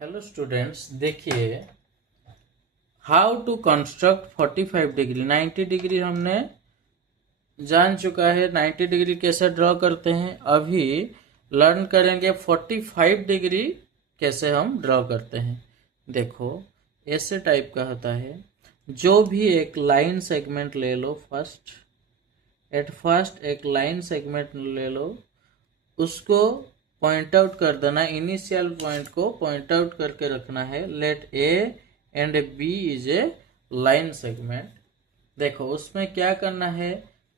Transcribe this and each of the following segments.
Hello students, देखिए how to construct 45 degree. 90 degree हमने जान चुका है, 90 डिग्री कैसे ड्रॉ करते हैं। अभी लर्न करेंगे 45 डिग्री कैसे हम ड्रॉ करते हैं। देखो ऐसे टाइप का होता है, जो भी एक लाइन सेगमेंट ले लो, फर्स्ट एक लाइन सेगमेंट ले लो, उसको पॉइंट आउट कर देना, इनिशियल पॉइंट को पॉइंट आउट करके रखना है। Let A and B is a line segment. देखो उसमें क्या करना है,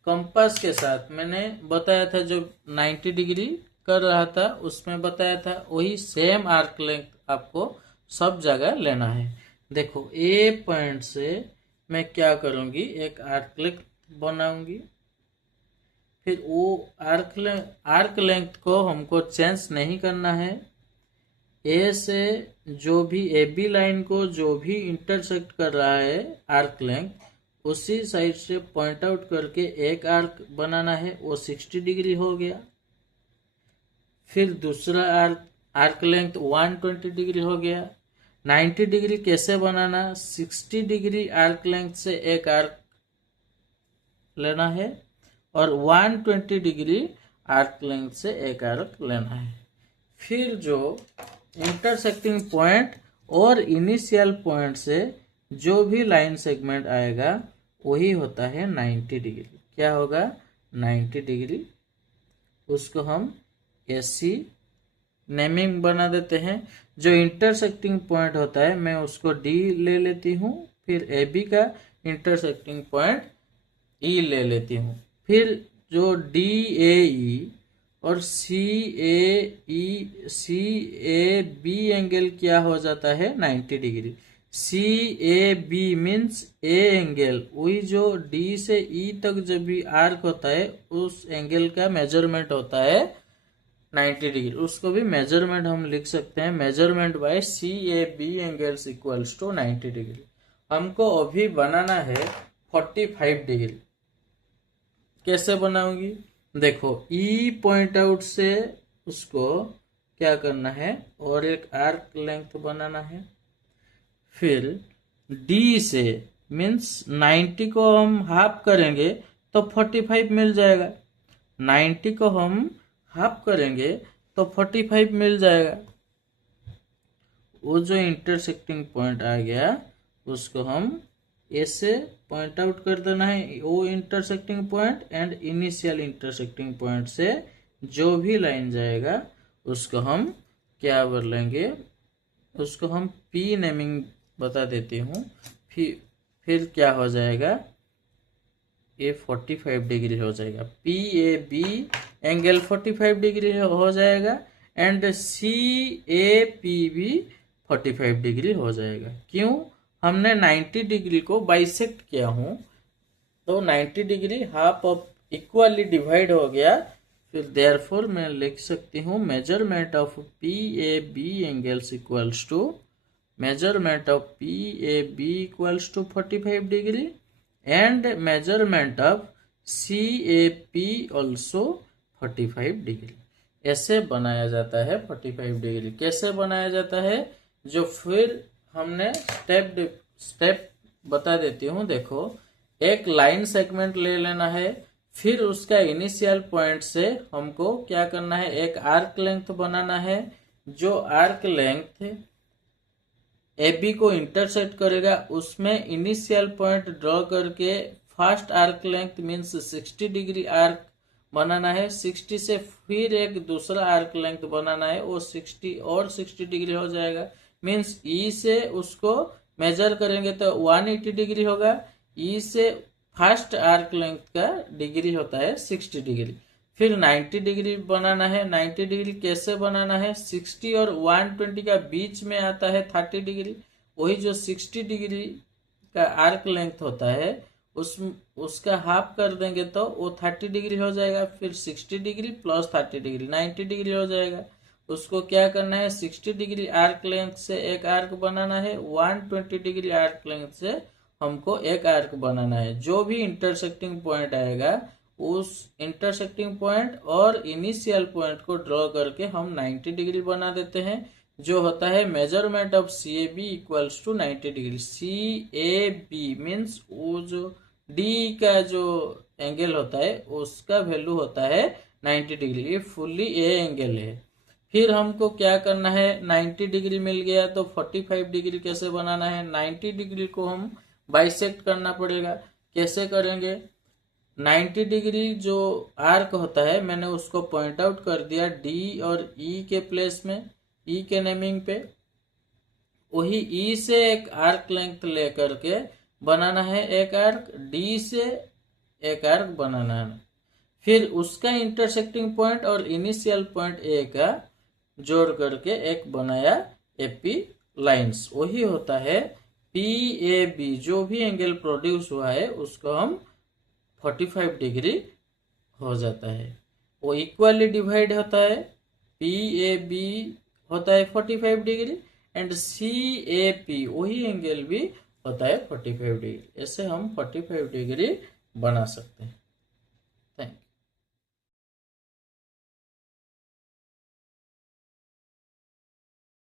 कंपास के साथ मैंने बताया था, जो 90 डिग्री कर रहा था उसमें बताया था, वही सेम आर्क लेंथ आपको सब जगह लेना है। देखो ए पॉइंट से मैं क्या करूंगी, एक आर्क लेंथ बनाऊंगी। फिर वो आर्क लेंथ को हमको चेंज नहीं करना है। ए से जो भी ए बी लाइन को जो भी इंटरसेक्ट कर रहा है आर्क लेंथ, उसी साइड से पॉइंट आउट करके एक आर्क बनाना है, वो 60 डिग्री हो गया। फिर दूसरा आर्क लेंथ 120 डिग्री हो गया। 90 डिग्री कैसे बनाना, 60 डिग्री आर्क लेंथ से एक आर्क लेना है और 120 डिग्री आर्क लेंथ से एक आर्क लेना है। फिर जो इंटरसेक्टिंग पॉइंट और इनिशियल पॉइंट से जो भी लाइन सेगमेंट आएगा वही होता है 90 डिग्री। क्या होगा, 90 डिग्री। उसको हम ऐसी नेमिंग बना देते हैं। जो इंटरसेक्टिंग पॉइंट होता है मैं उसको डी ले लेती हूँ, फिर ए बी का इंटरसेक्टिंग पॉइंट ई ले लेती हूँ। फिर जो डी ए ई और सी ए बी एंगल क्या हो जाता है, 90 degree. C A B means a angle, वही जो डी से ई तक जो भी आर्क होता है उस एंगल का मेजरमेंट होता है 90 डिग्री। उसको भी मेजरमेंट हम लिख सकते हैं, measurement by C A B angles equals to 90 degree. हमको अभी बनाना है 45 डिग्री। कैसे बनाऊंगी, देखो ई पॉइंट आउट से उसको क्या करना है और एक आर्क लेंथ बनाना है। फिर डी से मीन्स 90 को हम हाफ करेंगे तो 45 मिल जाएगा। 90 को हम हाफ करेंगे तो 45 मिल जाएगा। वो जो इंटरसेक्टिंग पॉइंट आ गया उसको हम ऐसे पॉइंट आउट कर देना है, वो intersecting point and initial intersecting point से जो भी लाइन जाएगा उसको हम क्या बोल लेंगे, उसको हम पी नेमिंग बता देती हूँ। फिर क्या हो जाएगा, ये 45 डिग्री हो जाएगा। P A B angle 45 degree हो जाएगा एंड सी ए पी भी 45 डिग्री हो जाएगा। क्यों, हमने 90 डिग्री को बाइसेक्ट किया हूं, तो 90 degree half of equally divide हो गया। फिर देयरफॉर मैं लिख सकती हूँ measurement of P A B angles equals to measurement of P A B equals to 45 degree and measurement of C A P also 45 degree. ऐसे बनाया जाता है 45 डिग्री। कैसे बनाया जाता है, जो फिर हमने स्टेप बता देती हूँ। देखो एक लाइन सेगमेंट ले लेना है, फिर उसका इनिशियल पॉइंट से हमको क्या करना है, एक आर्क लेंथ बनाना है। जो आर्क लेंथ ए बी को इंटरसेक्ट करेगा उसमें इनिशियल पॉइंट ड्रॉ करके first arc length means 60 degree arc बनाना है। 60 से फिर एक दूसरा आर्क लेंथ बनाना है, वो 60 और 60 डिग्री हो जाएगा। मीन्स ई से उसको मेजर करेंगे तो 180 डिग्री होगा। ई से फर्स्ट आर्क लेंथ का डिग्री होता है 60 डिग्री। फिर 90 डिग्री बनाना है। 90 डिग्री कैसे बनाना है, 60 और 120 का बीच में आता है 30 डिग्री। वही जो 60 डिग्री का आर्क लेंथ होता है उसका हाफ कर देंगे तो वो 30 डिग्री हो जाएगा। फिर 60 डिग्री प्लस 30 डिग्री 90 डिग्री हो जाएगा। उसको क्या करना है, 60 डिग्री आर्क लेंथ से एक आर्क बनाना है, 120 डिग्री आर्क लेंथ से हमको एक आर्क बनाना है। जो भी इंटरसेक्टिंग पॉइंट आएगा उस इंटरसेक्टिंग पॉइंट और इनिशियल पॉइंट को ड्रॉ करके हम 90 डिग्री बना देते हैं। जो होता है measurement of C A B equals to 90 degree. C A B means वो जो डी का जो एंगल होता है उसका वैल्यू होता है 90 डिग्री। ये फुल्ली ए एंगल है। फिर हमको क्या करना है, 90 डिग्री मिल गया तो 45 डिग्री कैसे बनाना है, 90 डिग्री को हम बाइसेक्ट करना पड़ेगा। कैसे करेंगे, 90 डिग्री जो आर्क होता है मैंने उसको पॉइंट आउट कर दिया डी और ई के प्लेस में, ई के नेमिंग पे। वही ई से एक आर्क लेंथ लेकर के बनाना है एक आर्क, डी से एक आर्क बनाना है, फिर उसका इंटरसेक्टिंग पॉइंट और इनिशियल पॉइंट ए का जोड़ करके एक बनाया एपी लाइंस। वही होता है पी ए बी। जो भी एंगल प्रोड्यूस हुआ है उसको हम 45 डिग्री हो जाता है, वो इक्वली डिवाइड होता है। पी ए बी होता है 45 degree and C A P वही एंगल भी होता है 45 डिग्री। ऐसे हम 45 डिग्री बना सकते हैं। Thank you.